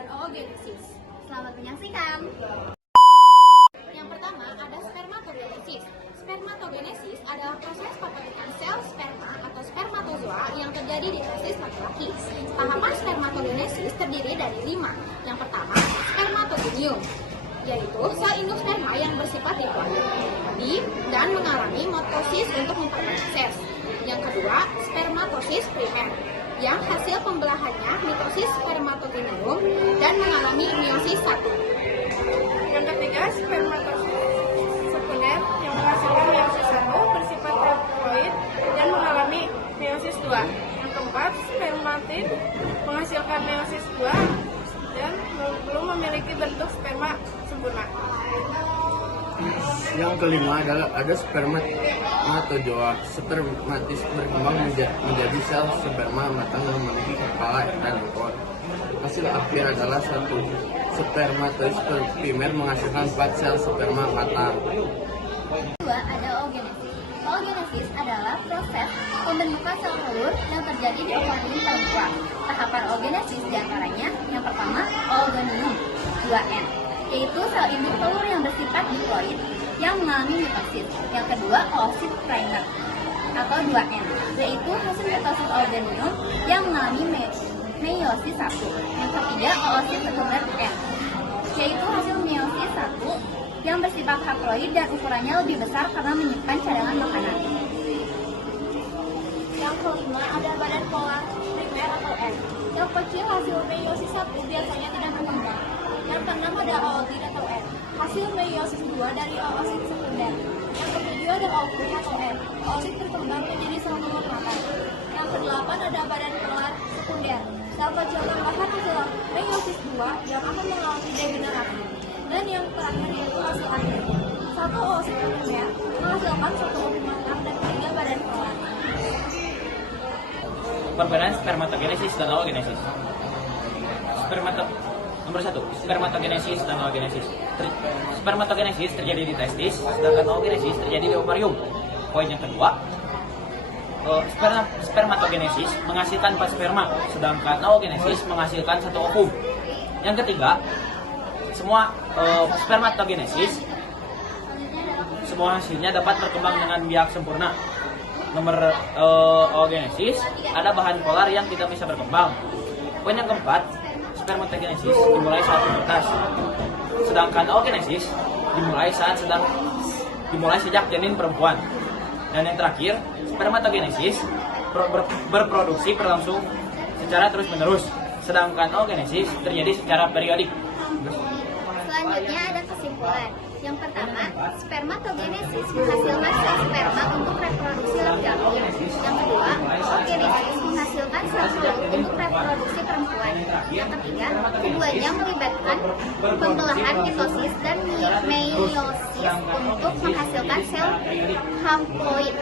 dan oogenesis. Selamat menyaksikan. Yang pertama ada spermatogenesis. Spermatogenesis adalah proses pembentukan sel sperma atau spermatozoa yang terjadi di fesis laki-laki. Tahapan spermatogenesis terdiri dari 5. Yang pertama, spermatogenium, yaitu sel induk sperma yang bersifat diploid dan mengalami mitosis untuk memperbanyak sel. Yang kedua, spermatosis primer, yang hasil pembelahannya mitosis spermatogenium dan mengalami meiosis 1. Yang ketiga, spermatosis sekunder yang menghasilkan meiosis 1 bersifat haploid dan mengalami meiosis 2. Yang keempat, spermatid menghasilkan meiosis 2 dan belum memiliki bentuk sperma sempurna. Yang kelima adalah ada spermatozoa. Spermatis berkembang menjadi sel sperma matang yang memiliki kepala dan ekor. Hasil akhir adalah satu spermatosis primer menghasilkan 4 sel sperma matang. Kedua, ada oogenesis. Oogenesis adalah proses pembentukan sel telur yang terjadi di ovarium perempuan. Tahapan oogenesis diantaranya, yang pertama, oogonium, 2N, yaitu sel induk telur yang bersifat diploid yang mengalami mitosis. Yang kedua, oosit primer atau 2N, yaitu hasil mitosis oogonium yang mengalami meiosis 1. Yang ketiga, oosit sekunder N, yaitu hasil meiosis 1 yang bersifat haploid dan ukurannya lebih besar karena menyimpan cadangan makanan. Yang kelima ada badan polar primer atau N. Yang kecil hasil meiosis 1 biasanya tidak berkembang. Yang keenam ada oosit atau N, hasil meiosis 2 dari oosit sekunder. Yang ketujuh ada oosit atau N, oosit berkembang menjadi sel telur matang. Yang kedelapan ada badan polar sekunder, sel kecil tambahan hasil meiosis 2 yang akan mengalami degenerasi. Dan yang terakhir yaitu hasil akhir, satu oosit primer menghasilkan satu oosit matang dan 3 badan polar. Perbedaan spermatogenesis dan oogenesis. Nomor 1, spermatogenesis dan oogenesis. Spermatogenesis terjadi di testis, sedangkan oogenesis terjadi di ovarium. Poin yang kedua, spermatogenesis menghasilkan 4 sperma, sedangkan oogenesis menghasilkan 1 ovum. Yang ketiga, semua spermatogenesis semua hasilnya dapat berkembang dengan biak sempurna. Nomor oogenesis ada bahan polar yang tidak bisa berkembang. Poin yang keempat, spermatogenesis dimulai saat pubertas, sedangkan oogenesis dimulai sejak janin perempuan. Dan yang terakhir, spermatogenesis berproduksi berlangsung secara terus-menerus, sedangkan oogenesis terjadi secara periodik. Selanjutnya ada kesimpulan. Yang pertama, spermatogenesis menghasilkan sel sperma untuk reproduksi laki-laki. Yang kedua, oogenesis menghasilkan sel telur untuk reproduksi perempuan. Yang ketiga, keduanya melibatkan pembelahan mitosis dan meiosis untuk menghasilkan sel haploid.